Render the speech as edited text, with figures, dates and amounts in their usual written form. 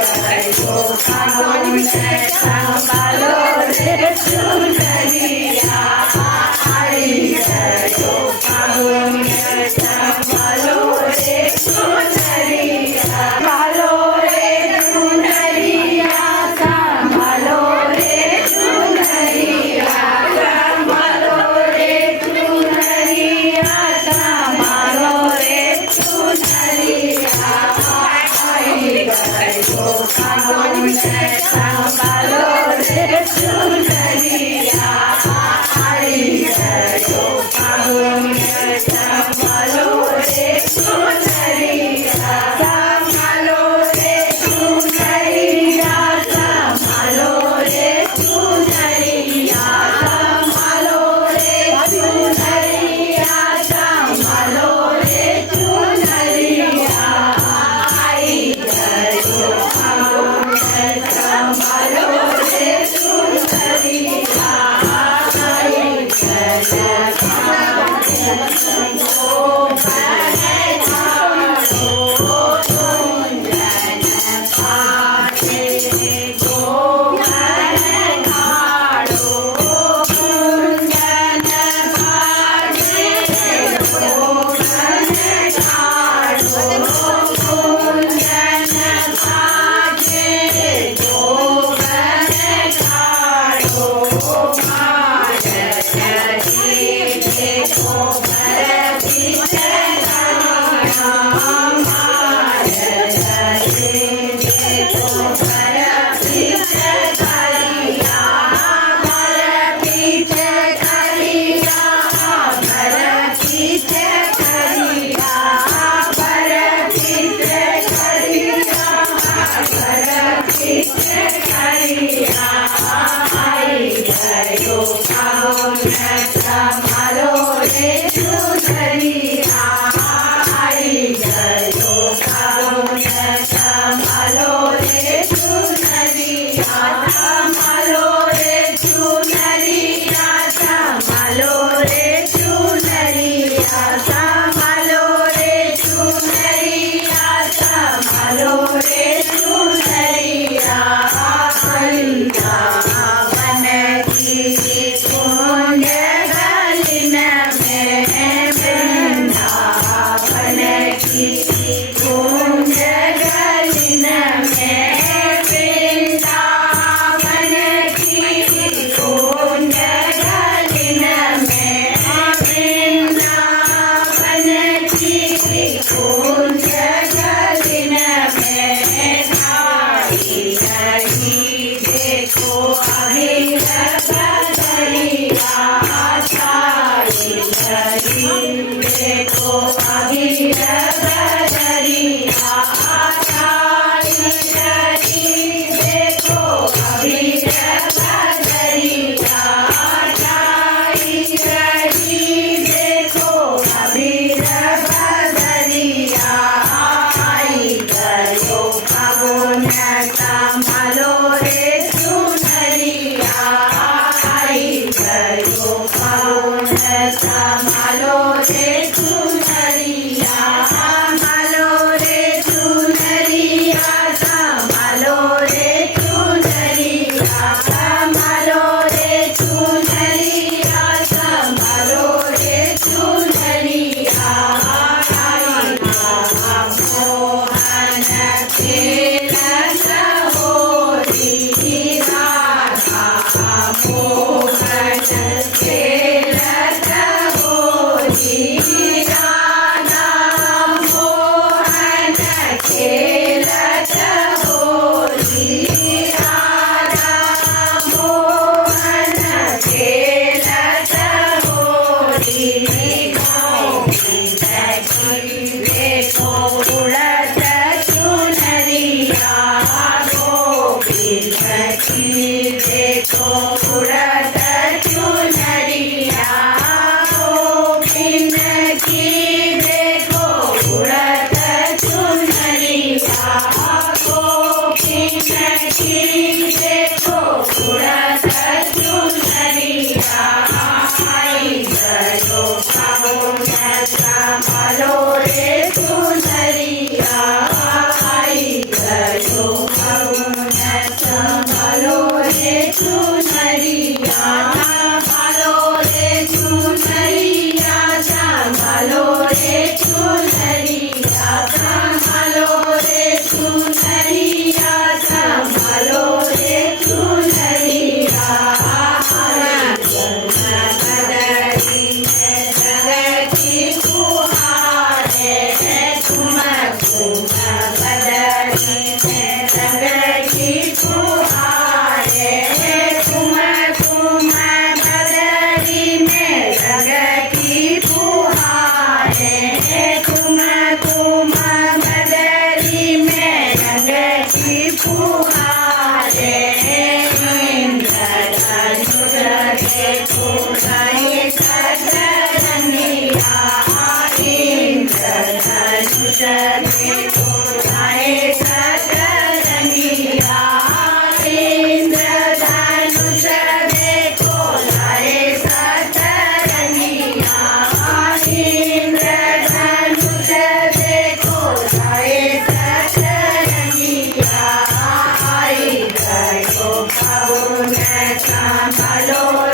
ગયો ફાગુન સંભાળો રે ચુનરિયા આવી ગયો ફાગુન સંભાળો રે ચુનરિયા સંભાળો રે ચુનરિયા સંભાળો રે ચુનરિયા સંભાળો રે ચુનરિયા સંભાળો રે ચુનરિયા આવી ગયો ફાગુન સંભાળો રે ચુનરિયા આવી ગયો ફાગુન સંભાળો રે ચુનરિયા સંભાળો રે ચુનરિયા સંભાળો રે ચુનરિયા સંભાળો રે ચુનરિયા સંભાળો રે ચુનરિયા આવી ગયો ફાગુન સંભાળો રે ચુનરિયા આવી Mohan Khela बाजी फुहारे इंद्रधनुष देखो गए सतरंगिया इंद्रधनुष देखो गए सतरंगिया इंद्रधनुष देखो गए सतरंगिया इंद्रधनुष देखो गए सतरंगिया आई गयो प्रभु ने संभालो